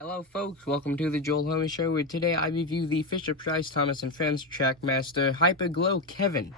Hello folks, welcome to the Joel Homie Show, where today I review the Fisher-Price Thomas & Friends Trackmaster Hyperglow Kevin.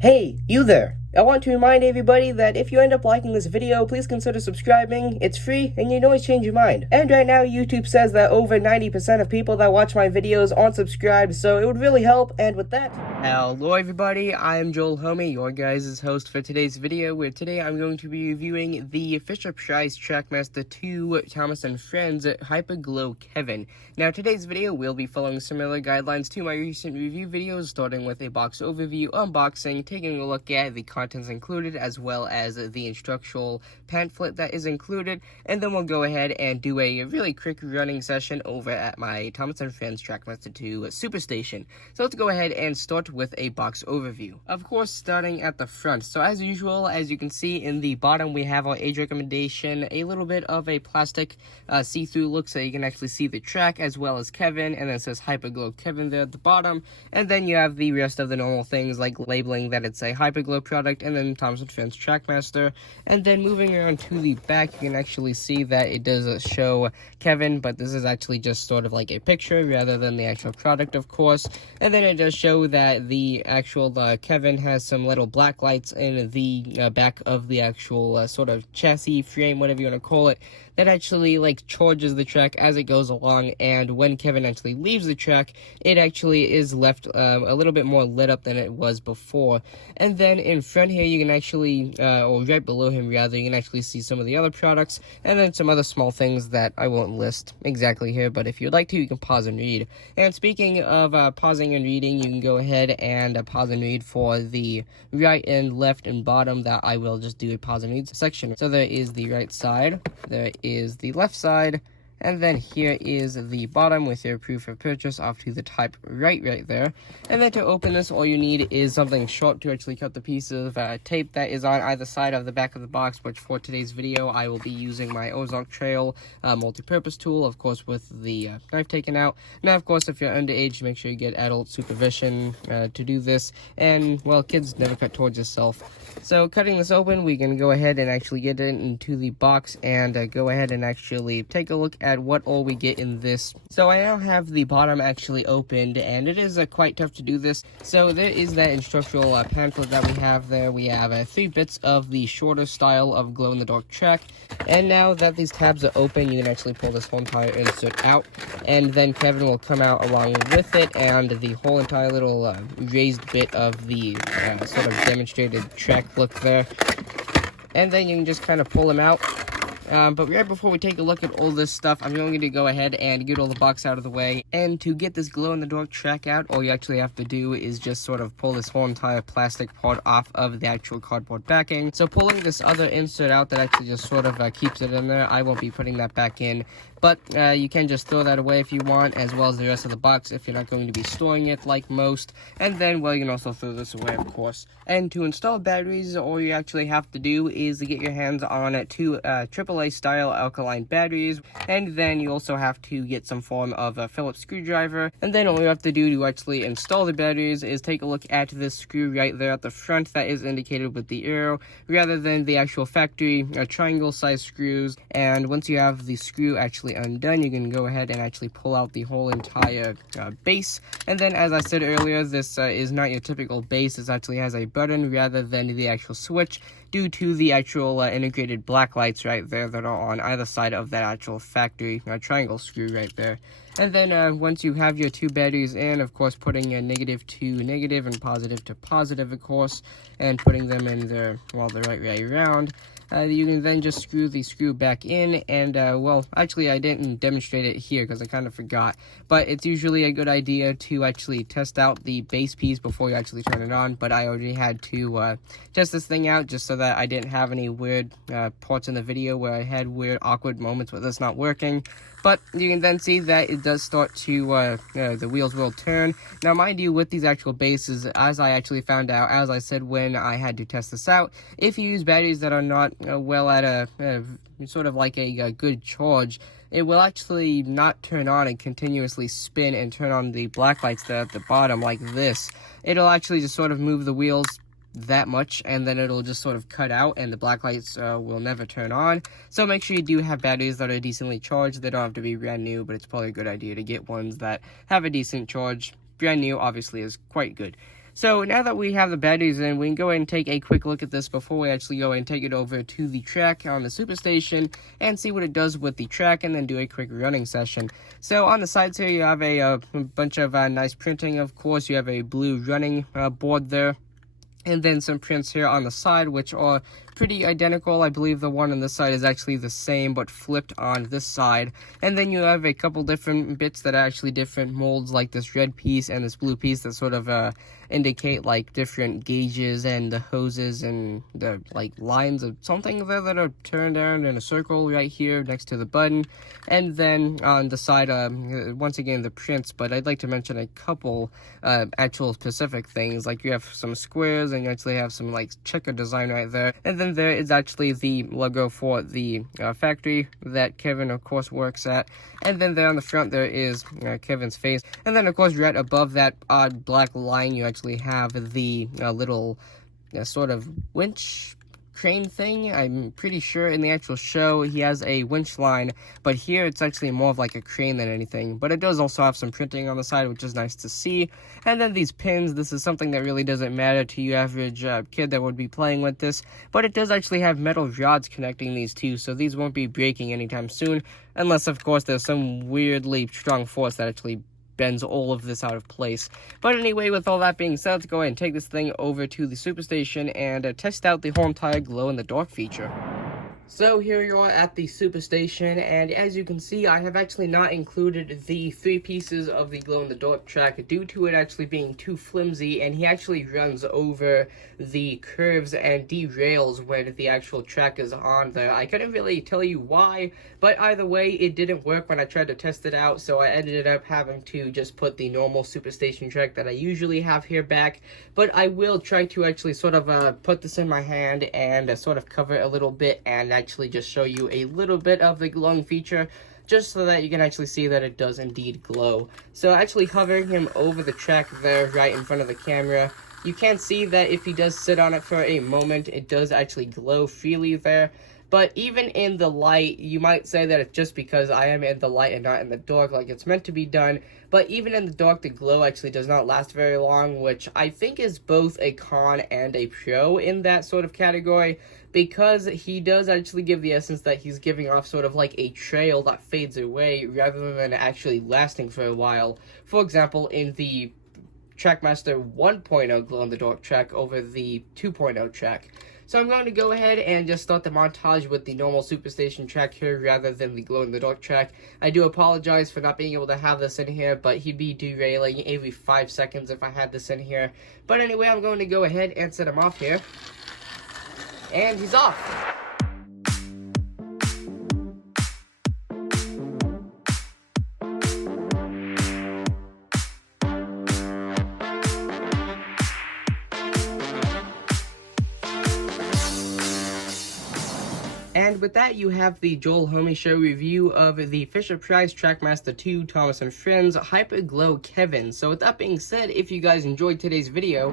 Hey, you there! I want to remind everybody that if you end up liking this video, please consider subscribing. It's free, and you can always change your mind. And right now, YouTube says that over 90% of people that watch my videos aren't subscribed, so it would really help, and with that... Hello everybody, I am Joel Homie, your guys' host for today's video, where today I'm going to be reviewing the Fisher-Price Trackmaster 2 Thomas & Friends Hyperglow Kevin. Now, today's video will be following similar guidelines to my recent review videos, starting with a box overview, unboxing, taking a look at the contents included, as well as the instructional pamphlet that is included, and then we'll go ahead and do a really quick running session over at my Thomas & Friends Trackmaster 2 Superstation. So let's go ahead and start with a box overview. Of course, starting at the front. So as usual, as you can see in the bottom, we have our age recommendation, a little bit of a plastic see-through look so you can actually see the track as well as Kevin, and then it says Hyperglow Kevin there at the bottom, and then you have the rest of the normal things like labeling that it's a Hyperglow product, and then Thomas & Friends Trackmaster. And then moving around to the back, you can actually see that it does show Kevin, but this is actually just sort of like a picture rather than the actual product, of course. And then it does show that the actual Kevin has some little black lights in the back of the actual sort of chassis frame, whatever you want to call it, that actually like charges the track as it goes along, and when Kevin actually leaves the track, it actually is left a little bit more lit up than it was before. And then in front here, you can actually, or right below him rather, you can actually see some of the other products, and then some other small things that I won't list exactly here, but if you'd like to, you can pause and read. And speaking of pausing and reading, you can go ahead and pause and read for the right and left and bottom that I will just do a pause and read section. So there is the right side, there is the left side, and then here is the bottom with your proof of purchase off to the top right there. And then to open this, all you need is something short to actually cut the piece of tape that is on either side of the back of the box, which for today's video, I will be using my Ozark Trail multi-purpose tool, of course, with the knife taken out. Now, of course, if you're underage, make sure you get adult supervision to do this. And, well, kids never cut towards yourself. So cutting this open, we can go ahead and actually get it into the box and go ahead and actually take a look at what all we get in this. So I now have the bottom actually opened, and it is quite tough to do this. So there is that instructional pamphlet that we have there. We have 3 bits of the shorter style of glow-in-the-dark track, and now that these tabs are open, you can actually pull this whole entire insert out, and then Kevin will come out along with it, and the whole entire little raised bit of the sort of demonstrated track look there. And then you can just kind of pull them out. But right before we take a look at all this stuff, I'm going to go ahead and get all the box out of the way. And to get this glow-in-the-dark track out, all you actually have to do is just sort of pull this whole entire plastic part off of the actual cardboard backing. So pulling this other insert out that actually just sort of keeps it in there, I won't be putting that back in. But you can just throw that away if you want, as well as the rest of the box if you're not going to be storing it like most. And then, well, you can also throw this away, of course. And to install batteries, all you actually have to do is to get your hands on 2 AAA style alkaline batteries. And then you also have to get some form of a Phillips screwdriver. And then all you have to do to actually install the batteries is take a look at this screw right there at the front that is indicated with the arrow, rather than the actual factory triangle size screws. And once you have the screw actually undone, you can go ahead and actually pull out the whole entire base. And then, as I said earlier, this is not your typical base. This actually has a button rather than the actual switch, due to the actual integrated black lights right there that are on either side of that actual factory triangle screw right there. And then once you have your 2 batteries in, of course, putting a negative to negative and positive to positive, of course, and putting them in the, well, the right way around. You can then just screw the screw back in, and well, actually I didn't demonstrate it here because I kind of forgot, but it's usually a good idea to actually test out the base piece before you actually turn it on. But I already had to test this thing out just so that I didn't have any weird parts in the video where I had weird awkward moments with this not working. But you can then see that it does start to, the wheels will turn. Now, mind you, with these actual bases, as I actually found out, as I said when I had to test this out, if you use batteries that are not well at a sort of like a good charge, it will actually not turn on and continuously spin and turn on the black lights there at the bottom like this. It'll actually just sort of move the wheels that much, and then it'll just sort of cut out and the black lights will never turn on. So make sure you do have batteries that are decently charged. They don't have to be brand new, but it's probably a good idea to get ones that have a decent charge. Brand new obviously is quite good. So now that we have the batteries in, we can go ahead and take a quick look at this before we actually go and take it over to the track on the Superstation and see what it does with the track, and then do a quick running session. So on the sides here, you have a bunch of nice printing. Of course, you have a blue running board there, and then some prints here on the side, which are pretty identical. I believe the one on this side is actually the same, but flipped on this side. And then you have a couple different bits that are actually different molds, like this red piece and this blue piece that sort of indicate like different gauges and the hoses and the like lines of something there that are turned around in a circle right here next to the button. And then on the side, once again, the prints, but I'd like to mention a couple actual specific things. Like you have some squares, and you actually have some like checker design right there. And then there is actually the logo for the factory that Kevin, of course, works at. And then there on the front, there is Kevin's face. And then, of course, right above that odd black line, you actually have the little sort of winch crane thing. I'm pretty sure in the actual show he has a winch line, but here it's actually more of like a crane than anything. But it does also have some printing on the side, which is nice to see. And then these pins, this is something that really doesn't matter to you average kid that would be playing with this, but it does actually have metal rods connecting these two, so these won't be breaking anytime soon, unless of course there's some weirdly strong force that actually bends all of this out of place. But anyway, with all that being said, let's go ahead and take this thing over to the Superstation and test out the whole entire glow-in-the-dark feature. So here you are at the Superstation, and as you can see, I have actually not included the 3 pieces of the glow-in-the-dark track due to it actually being too flimsy, and he actually runs over the curves and derails when the actual track is on there. I couldn't really tell you why, but either way, it didn't work when I tried to test it out, so I ended up having to just put the normal Superstation track that I usually have here back. But I will try to actually sort of put this in my hand and sort of cover it a little bit and actually just show you a little bit of the glowing feature, just so that you can actually see that it does indeed glow. So actually hovering him over the track there right in front of the camera, you can see that if he does sit on it for a moment, it does actually glow freely there. But even in the light, you might say that it's just because I am in the light and not in the dark like it's meant to be done. But even in the dark, the glow actually does not last very long, which I think is both a con and a pro in that sort of category, because he does actually give the essence that he's giving off sort of like a trail that fades away rather than actually lasting for a while. For example, in the Trackmaster 1.0 glow-in-the-dark track over the 2.0 track. So I'm going to go ahead and just start the montage with the normal Superstation track here rather than the glow-in-the-dark track. I do apologize for not being able to have this in here, but he'd be derailing every 5 seconds if I had this in here. But anyway, I'm going to go ahead and set him off here. And he's off! And with that, you have the Joel Homie Show review of the Fisher-Price Trackmaster 2 Thomas & Friends Hyper Glow Kevin. So with that being said, if you guys enjoyed today's video,